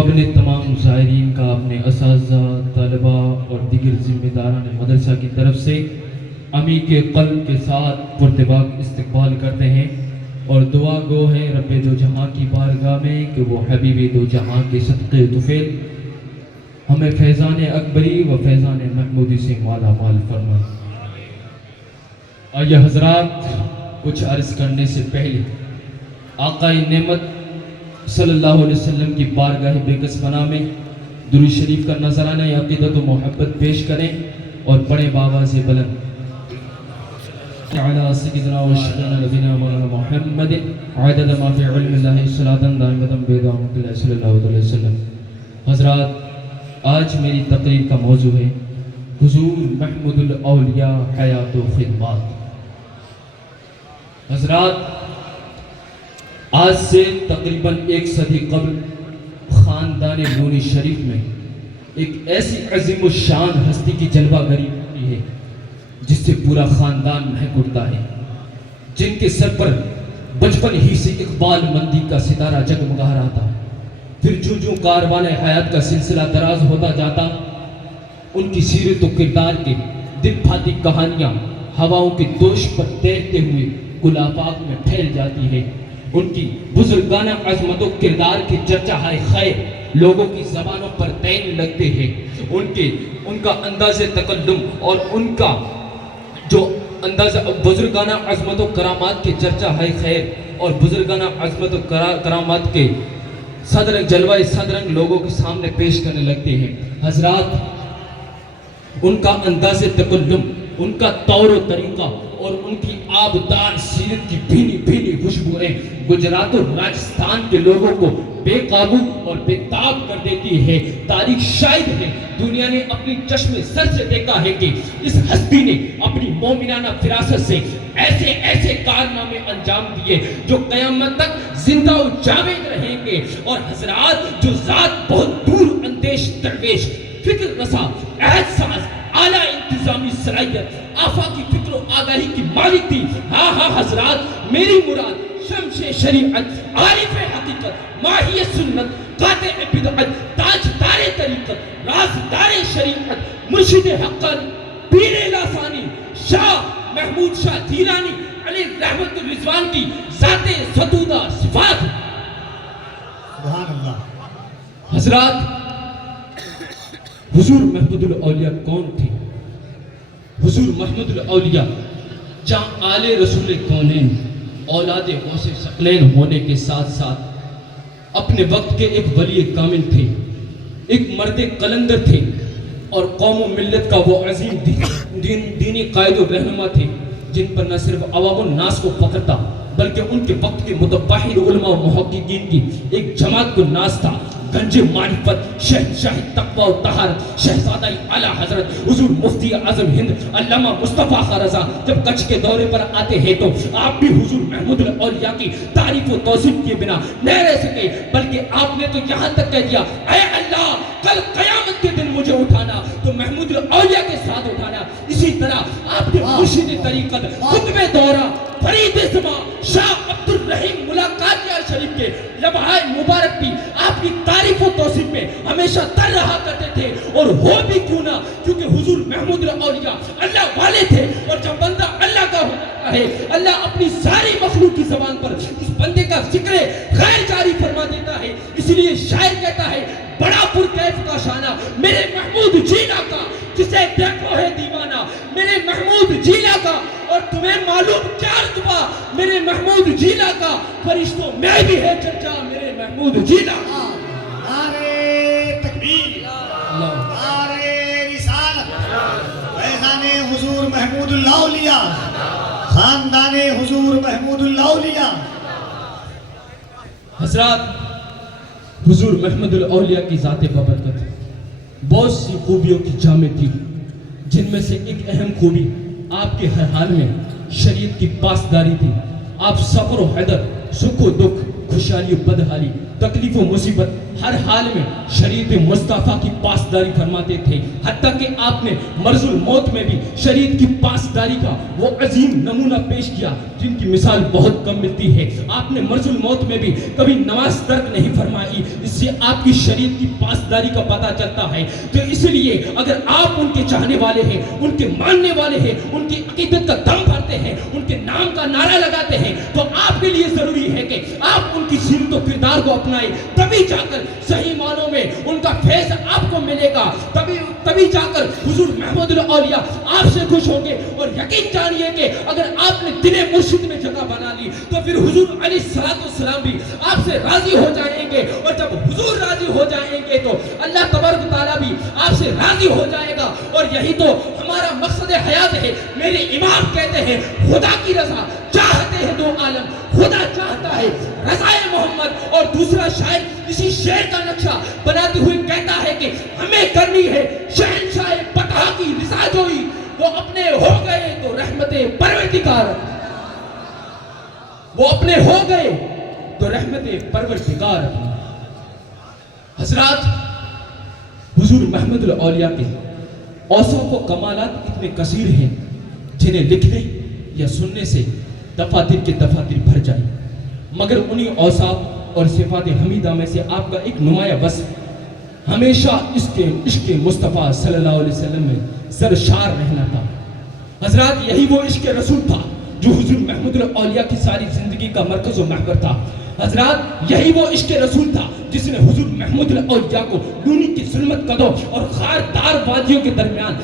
اپنے تمام زائرین کا اپنے اساتذہ، طلبہ اور دیگر ذمہ داران مدرسہ کی طرف سے امی کے قلب کے ساتھ پرتباق استقبال کرتے ہیں اور دعا گو ہیں رب دو جہاں کی بارگاہ میں کہ وہ حبیب دو جہاں کے صدقے طفیل ہمیں فیضان اکبری و فیضان محمودی سے مالا مال فرمائے۔ آئیے حضرات، کچھ عرض کرنے سے پہلے آقا نعمت صلی اللہ علیہ وسلم کی بارگاہ بے کس پناہ میں درود شریف کا نذرانہ عقیدت و محبت پیش کریں اور پڑھیں بآواز بلند علی سیدنا و شفیعنا نبینا مولانا محمد عدد ما فی علم اللہ صلاۃ دائمۃ بدوام اللہ صلی اللہ علیہ وسلم۔ حضرات، آج میری تقریر کا موضوع ہے حضور محمود الاولیاء حیات و خدمات۔ حضرات، آج سے تقریباً 1 صدی قبل خاندان نونی شریف میں ایک ایسی عظیم الشان ہستی کی جلوہ گری ہوئی ہے جس سے پورا خاندان مہک اٹھتا ہے، جن کے سر پر بچپن ہی سے اقبال مندی کا ستارہ جگمگا رہا تھا۔ پھر جو کاروان حیات کا سلسلہ دراز ہوتا جاتا، ان کی سیرت و کردار کے دل پھاتی کہانیاں ہواؤں کے دوش پر تیرتے ہوئے گل آفاق میں پھیل جاتی ہے۔ ان کی بزرگانہ عظمت و کردار کے چرچا ہائے خیر لوگوں کی زبانوں پر تین لگتے ہیں۔ ان کا انداز تکلم اور ان کا جو انداز بزرگانہ عظمت و کرامات کے چرچا ہائے خیر اور بزرگانہ عظمت و کرامات کے صدرنگ جلوہ صدرنگ لوگوں کے سامنے پیش کرنے لگتے ہیں۔ حضرات، ان کا انداز تکلم، ان کا طور و طریقہ اور ان کی آبدار سیرت کی بھینی بھینی خوشبوئیں گجرات اور راجستھان کے لوگوں کو بے قابو اور بے تاب کر دیتی ہے۔ تاریخ شاہد ہے، دنیا نے اپنی چشم سر سے دیکھا ہے کہ اس ہستی نے اپنی مومنانہ فراست سے ایسے ایسے کارنامے انجام دیے جو قیامت تک زندہ و جاوید رہیں گے۔ اور حضرات، جو ذات بہت دور اندیش درویش، فکر رسا، عہد ساز، اعلیٰ انتظامی صلاحیت، آفاقی فکر و آگاہی کی مالک تھی، ہاں حضرات، میری مراد شمش شریعت، عارف حقیقت، ماہی سنت، قاطع بدعت، تاجدار طریقت، رازدار شریعت، مرشد حقانی، پیر لاسانی، شاہ محمود شاہ گیلانی علیہ رحمت الرضوان کی ذات ستودہ صفات۔ سبحان اللہ۔ حضرات، حضور محمود الاولیاء کون تھے؟ حضور محمود الاولیاء جہاں آل رسول کونین، اولاد غوث ثقلین ہونے کے ساتھ ساتھ اپنے وقت کے ایک ولی کامل تھے، ایک مرد قلندر تھے اور قوم و ملت کا وہ عظیم دینی قائد و رہنما تھے جن پر نہ صرف عوام الناس کو فخر تھا بلکہ ان کے وقت کے متباہر علماء و محققین کی ایک جماعت کو ناز تھا۔ گنج معرفت، شہنشاہ تقوی و طہارت، شہزادہ اعلیٰ حضرت حضور مفتی اعظم ہند علامہ مصطفیٰ خان رضا جب کچھ کے دورے پر آتے ہیں تو آپ بھی حضور محمود الاولیاء کی تعریف و توصیف کیے بنا نہ رہ سکے، بلکہ آپ نے تو یہاں تک کہہ دیا، اے اللہ کل قیامت کے دن مجھے اٹھانا تو محمود الاولیاء کے ساتھ اٹھانا۔ اسی طرح آپ نے مرشد طریقت، خطبہ دورہ، فرید زماں شاہ عبد الرحیم ملاقاتیہ شریف کے لمحہ مبارک بھی آپ کی تعریف و توصیف میں ہمیشہ تر رہا کرتے تھے، اور ہو بھی کیوں نہ، کیونکہ حضور محمود الاولیاء اللہ والے تھے، اور جب بندہ اللہ کا ہوتا ہے اللہ اپنی ساری مخلوق کی زبان پر اس بندے کا ذکر خیر جاری فرما دیتا ہے۔ اس لیے شاعر کہتا ہے، بڑا پرکیف کا شانہ میرے محمود جینا کا، جسے دیکھو ہے دیوانہ میرے محمود جینا کا، اور تمہیں معلوم کیا رتبہ میرے محمود جینا کا، فرشتوں میں بھی ہے چرچا میرے محمود جینا کا۔ نعرہ تکبیر، نعرہ رسالت، فیضان حضور محمود الاولیاء، خاندان حضور محمود الاولیاء۔ حضرات، حضور محمود الاولیاء کی ذات بابرکت بہت سی خوبیوں کی جامع تھی، جن میں سے ایک اہم خوبی آپ کے ہر حال میں شریعت کی پاسداری تھی۔ آپ صبر و حیدر، سکھ و دکھ، خوشحالی و بدحالی، تکلیف و مصیبت، ہر حال میں شریعت مصطفیٰ کی پاسداری فرماتے تھے، حتیٰ کہ آپ نے مرض الموت میں بھی شریعت کی پاسداری کا وہ عظیم نمونہ پیش کیا جن کی مثال بہت کم ملتی ہے. آپ نے مرض الموت میں بھی کبھی نماز ترک نہیں فرمائی. اس سے آپ کی شریعت کی پاسداری کا پتہ چلتا ہے. تو اس لیے اگر آپ ان کے چاہنے والے ہیں, ان کے ماننے والے ہیں, ان کی عقیدت کا دم بھرتے ہیں, ان کے نام کا نعرہ لگاتے ہیں, تو آپ کے لیے ضروری ہے کہ آپ ان کی سیرت و کردار کو اپنائیں. تبھی جا کر صحیح معنوں میں ان کا فیض آپ کو ملے گا. تبھی جا کر حضور محمود الاولیاء آپ سے خوش ہوں گے. اور یقین جانیے کہ اگر آپ نے دل مرشد میں جگہ بنا لی تو پھر حضور علیہ السلام بھی آپ سے راضی ہو جائیں گے. اور جب حضور راضی ہو جائیں گے تو اللہ تبارک و تعالیٰ بھی آپ سے راضی ہو جائے گا. اور یہی تو ہمارا مقصد حیات ہے. میرے امام کہتے ہیں خدا کی رضا چاہتے ہیں دو عالم, خدا چاہتا ہے رضائے محمد. اور دوسرا شاعر اسی شعر کا نقشہ بناتے ہوئے کہتا ہے کہ ہمیں کرنی ہے شہنشاہ بطحا کی رضا جوئی, وہ اپنے ہو گئے تو رحمت پروردگار, وہ اپنے ہو گئے تو رحمت پروردگار. حضرات, حضور محمد الاولیاء کے اوصاف و کمالات اتنے کثیر ہیں جنہیں لکھنے یا سننے سے دفاتر کے دفاتر بھر جائیں, مگر انہی اوصاف اور صفات حمیدہ میں سے آپ کا ایک نمایاں وصف ہمیشہ عشق مصطفیٰ صلی اللہ علیہ وسلم میں سرشار رہنا تھا. حضرات, یہی وہ عشق رسول تھا جو حضور محمد الاولیاء کی ساری زندگی کا مرکز و محور تھا. حضرات, یہی وہ عشق رسول تھا جس نے حضور محمود الاولیاء کو لونی کی ظلمت قدوں اور خاردار وادیوں کے درمیان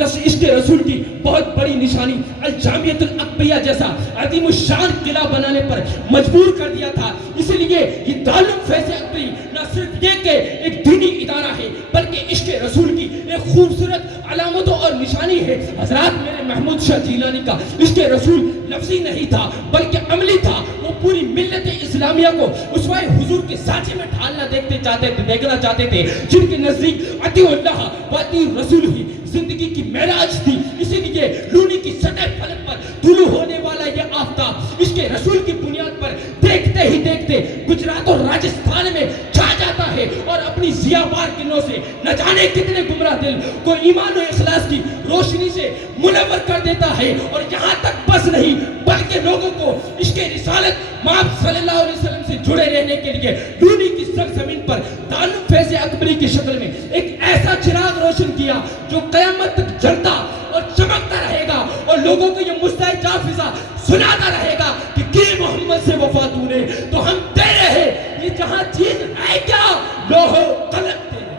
عشق رسول کی بہت بڑی نشانی الجامعۃ الاقبیہ جیسا عظیم الشان قلعہ بنانے پر مجبور کر دیا تھا. اس لیے یہ دارالعلوم فیض اکبری نہ صرف یہ کہ ایک دینی ادارہ ہے بلکہ عشق رسول کی ایک خوبصورت علامتوں اور نشانی ہے. حضرات, میرے محمود شاہ جیلانی کا عشق رسول لفظی نہیں تھا بلکہ عملی تھا. وہ پوری ملت اسلامیہ کو اسوہ حضور کے سانچے میں ڈھالنا دیکھنا چاہتے تھے, جن کے نزدیک اطیع اللہ و اطیع رسول ہی زندگی کی معراج تھی. اسی لیے لونی کی سطح فلک پر طلوع ہونے والا یہ آفتاب اس کے رسول کی بنیاد پر دیکھتے ہی دیکھتے گجرات اور راجستھان میں چھا جاتا ہے اور اپنی ضیابار کنوں سے نہ جانے کتنے گمراہ دل کو ایمان و اخلاص کی روشنی سے منور کر دیتا ہے. اور یہاں تک بس نہیں بلکہ لوگوں کو عشق رسالت مآب صلی اللہ علیہ وسلم سے جڑے رہنے کے لیے لونی کی سرزمین پر دارالعلوم فیض اکبری کی شکل میں ایک ایسا چراغ روشن کیا جو قیامت تک جلتا اور چمکتا رہے گا, اور لوگوں کو یہ مستعجا فضا سناتا رہے گا کہ کی محمد سے وفا تو نے تو ہم تیرے ہیں. یہ جہاں چیز ہے کیا لوح و قلم تیرے,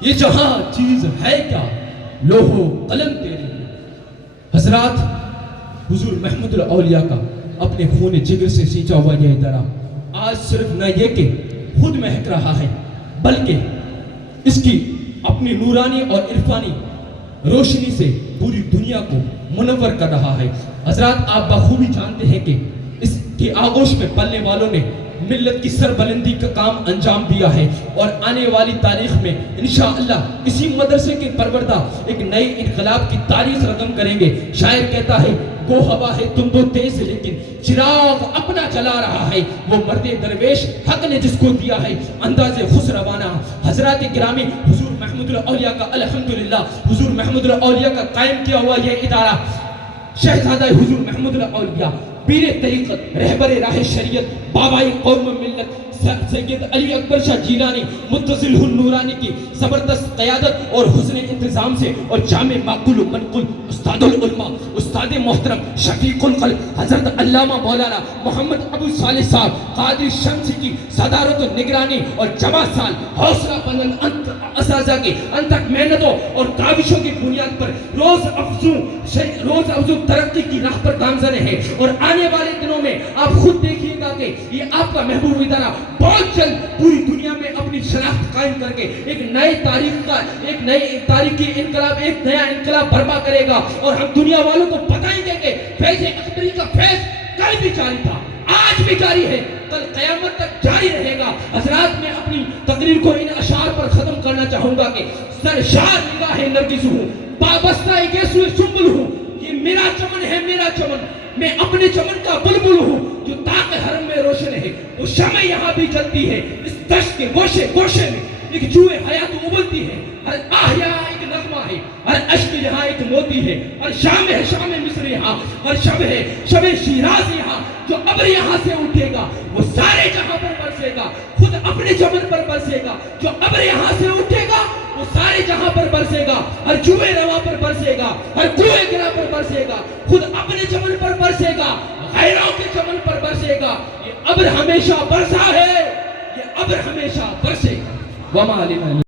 یہ جہاں چیز ہے کیا لوح و قلم تیرے. حضرات, حضور محمد الاولیاء کا اپنے خون جگر سے سینچا ہوا یہ ادارہ آج صرف نہ یہ کہ خود مہک رہا ہے بلکہ اس کی اپنی نورانی اور عرفانی روشنی سے پوری دنیا کو منور کر رہا ہے. حضرات, آپ بخوبی جانتے ہیں کہ اس کی آغوش میں پلنے والوں نے ملت کی سربلندی کا کام انجام دیا ہے, اور آنے والی تاریخ میں انشاءاللہ اسی مدرسے کے پروردہ ایک نئے انقلاب کی تاریخ رقم کریں گے. شاعر کہتا ہے گو ہوا ہے تم تو تیز لیکن چراغ اپنا جلا رہا ہے, وہ مرد درویش حق نے جس کو دیا ہے انداز خسروانہ. حضرات گرامی, حضور محمود الاولیاء کا الحمدللہ حضور محمود الاولیاء کا قائم کیا ہوا یہ ادارہ شہزادہ حضور محمود الاولیاء پیر طریقت رہبر راہ شریعت بابائی قوم ملت سید علی اکبر شاہ جیلانی متصل النورانی کی زبردست قیادت اور حسن انتظام سے اور جامع معقول و منقول استاد العلماء استاد محترم شفیق القلب حضرت علامہ مولانا محمد ابو صالح صاحب قادری شمسی کی صدارت و نگرانی اور جمع سال حوصلہ بلند اساتذہ کی انتھک محنتوں اور کاوشوں کی بنیاد پر روز افزوں ترقی کی راہ پر گامزن ہے. اور آنے والے دنوں میں آپ خود دیکھیے گا کہ یہ آپ کا محبوب ادارہ بہت جلد پوری دنیا میں اپنی شناخت قائم کر کے ایک نئے تاریخی انقلاب برپا کرے گا. اور ہم دنیا والوں کو بتائیں گے کہ فیض اکبری کا فیض کل بھی جاری تھا, آج بھی جاری ہے, کل قیامت تک جاری رہے گا. حضرات, میں اپنی تقریر کو ان اشعار پر ختم کرنا چاہوں گا کہ سرشار نگاہ نرگس ہوں, پابستہ گیسو سنبل ہوں, یہ میرا چمن ہے میرا چمن, میں اپنے چمن کا بلبل ہوں جو طاق حرم میں روشن ہے, وہ شمع یہاں بھی جلتی ہے, اس دشت کے گوشے گوشے میں ایک جوئے حیات ابلتی ہے, ہر آہیا ایک نغمہ ہے. ہے اور اشک یہاں ایک موتی ہے اور شام ہے شام مصر یہاں اور شب ہے شب شیراز یہاں جو ابر یہاں سے اٹھے گا وہ سارے جہاں پر برسے گا خود اپنے چمن پر برسے گا جو ابر یہاں سے اٹھے گا وہ سارے جہاں پر برسے گا اور جوئے روا پر برسے گا اور کوئے گرا پر برسے گا خود اپنے چمن پر برسے گا غیروں کے چمن پر برسے گا یہ ابر ہمیشہ برسا ہے یہ ابر ہمیشہ برسے گا وما لمن